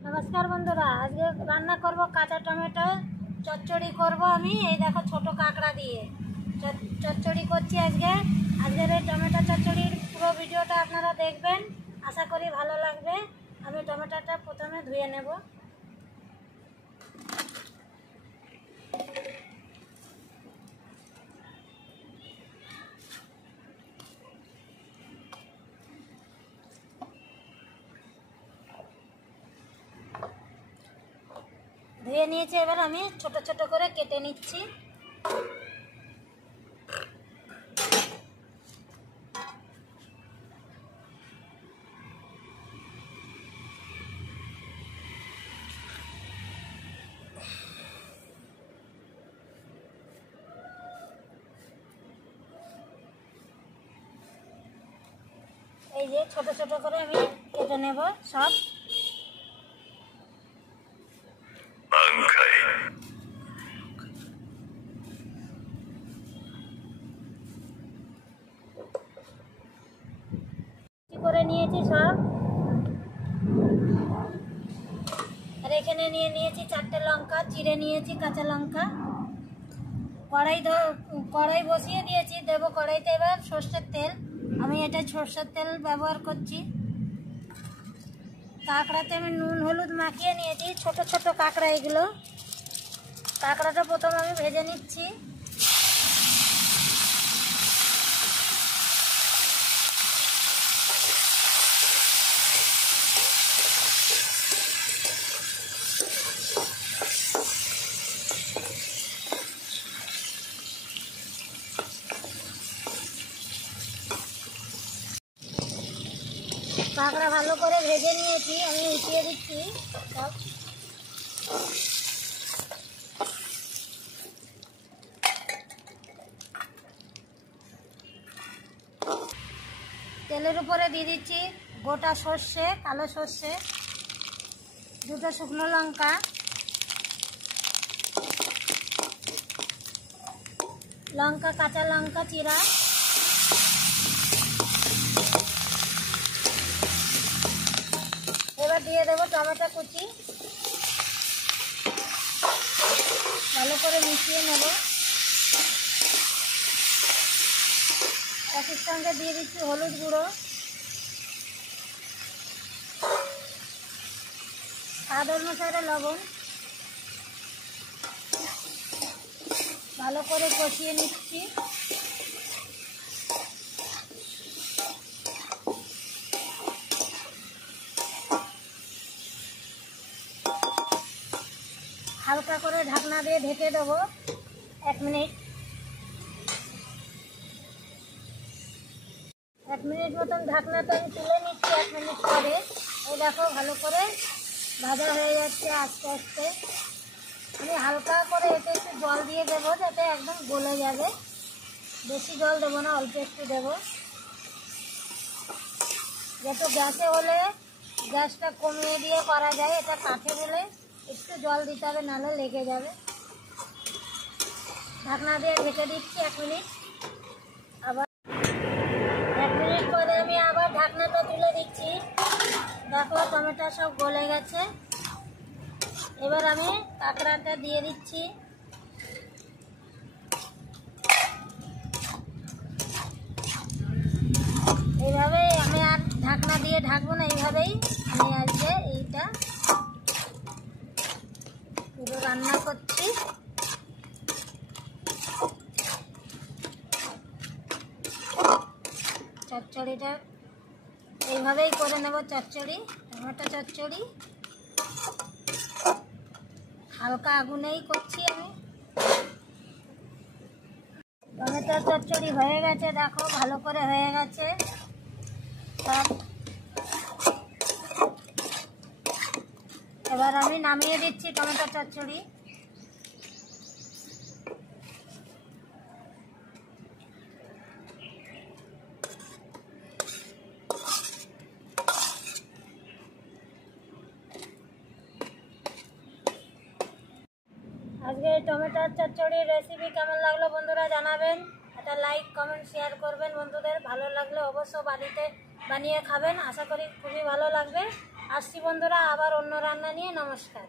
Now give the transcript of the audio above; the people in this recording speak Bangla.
नमस्कार बंधुरा आज के रान्ना करब काँचा टमेटो चच्चड़ी करब। आमी এই দেখো ছোট কাঁকড়া দিয়ে চচ্চড়ি করছি আজকের এই টমেটো চচ্চড়ির পুরো ভিডিওটা আপনারা দেখবেন, আশা করি ভালো লাগবে। আমি টমেটোটা প্রথমে ধুয়ে নেব। ধুয়ে নিয়েছি, এবার আমি ছোট ছোট করে কেটে নিচ্ছি। এই যে ছোট ছোট করে আমি কেটে নেব সব। করে নিয়েছি সব, আর এখানে নিয়ে নিয়েছি 4টে লঙ্কা, চিড়ে নিয়েছি কাঁচা লঙ্কা। কড়াই বসিয়ে দিয়েছি, দেবো কড়াইতে এবার সর্ষের তেল। আমি এটা সর্ষের তেল ব্যবহার করছি। কাঁকড়াতে আমি নুন হলুদ মাখিয়ে নিয়েছি, ছোট ছোট কাঁকড়া এগুলো। কাঁকড়াটা প্রথমে আমি ভেজে নিচ্ছি। কাঁকড়া ভালো করে ভেজে নিয়েছি, আমি উঠিয়ে দিচ্ছি সব। তেলের উপরে দিয়ে দিচ্ছি গোটা সর্ষে, কালো সর্ষে, 2টো শুকনো লঙ্কা, কাঁচা লঙ্কা চিরা, এবার দিয়ে দেবো টমেটো কুচি। ভালো করে মিশিয়ে নেব। একই সঙ্গে দিয়ে দিচ্ছি হলুদ গুঁড়ো, স্বাদ অনুসারে লবণ। ভালো করে কষিয়ে নিচ্ছি। হালকা করে ঢাকনা দিয়ে ঢেকে দেবো 1 মিনিট। 1 মিনিট মতন ঢাকনাটা আমি তুলে নিচ্ছি। 1 মিনিট পরে এই দেখো ভালো করে ভাজা হয়ে যাচ্ছে আস্তে আস্তে। আমি হালকা করে এতে একটু জল দিয়ে দেবো যাতে একদম গলে যাবে। বেশি জল দেবো না, অল্প একটু দেবো। যত গ্যাসে হলে গ্যাসটা কমিয়ে দিয়ে করা যায়, এটা কাঠে বলে একটু জল দিতে হবে, নাহলে লেগে যাবে। ঢাকনা দিয়ে ঢেকে দিচ্ছি 1 মিনিট। আবার 1 মিনিট পরে আমি আবার ঢাকনাটা তুলে দিচ্ছি। দেখো টমেটো সব গলে গেছে। এবার আমি কাঁকড়াটা দিয়ে দিচ্ছি। এইভাবে আমি আর ঢাকনা দিয়ে ঢাকবো না, এইভাবেই আমি আজকে এইটা পুরো রান্না করছি। চচ্চড়িটা এইভাবেই করে নেব। চচ্চড়ি, টমেটো চচ্চড়ি হালকা আগুনেই করছি আমি। টমেটো চচ্চড়ি হয়ে গেছে, দেখো ভালো করে হয়ে গেছে সব। এবার আমি নামিয়ে দিচ্ছি টমেটো চচ্চড়ি। আজকে টমেটো চচ্চড়ির রেসিপি কেমন লাগলো বন্ধুরা জানাবেন। একটা লাইক কমেন্ট শেয়ার করবেন বন্ধুদের। ভালো লাগলে অবশ্য বাড়িতে বানিয়ে খাবেন, আশা করি খুবই ভালো লাগবে। আসছি বন্ধুরা, আবার অন্য রান্না নিয়ে। নমস্কার।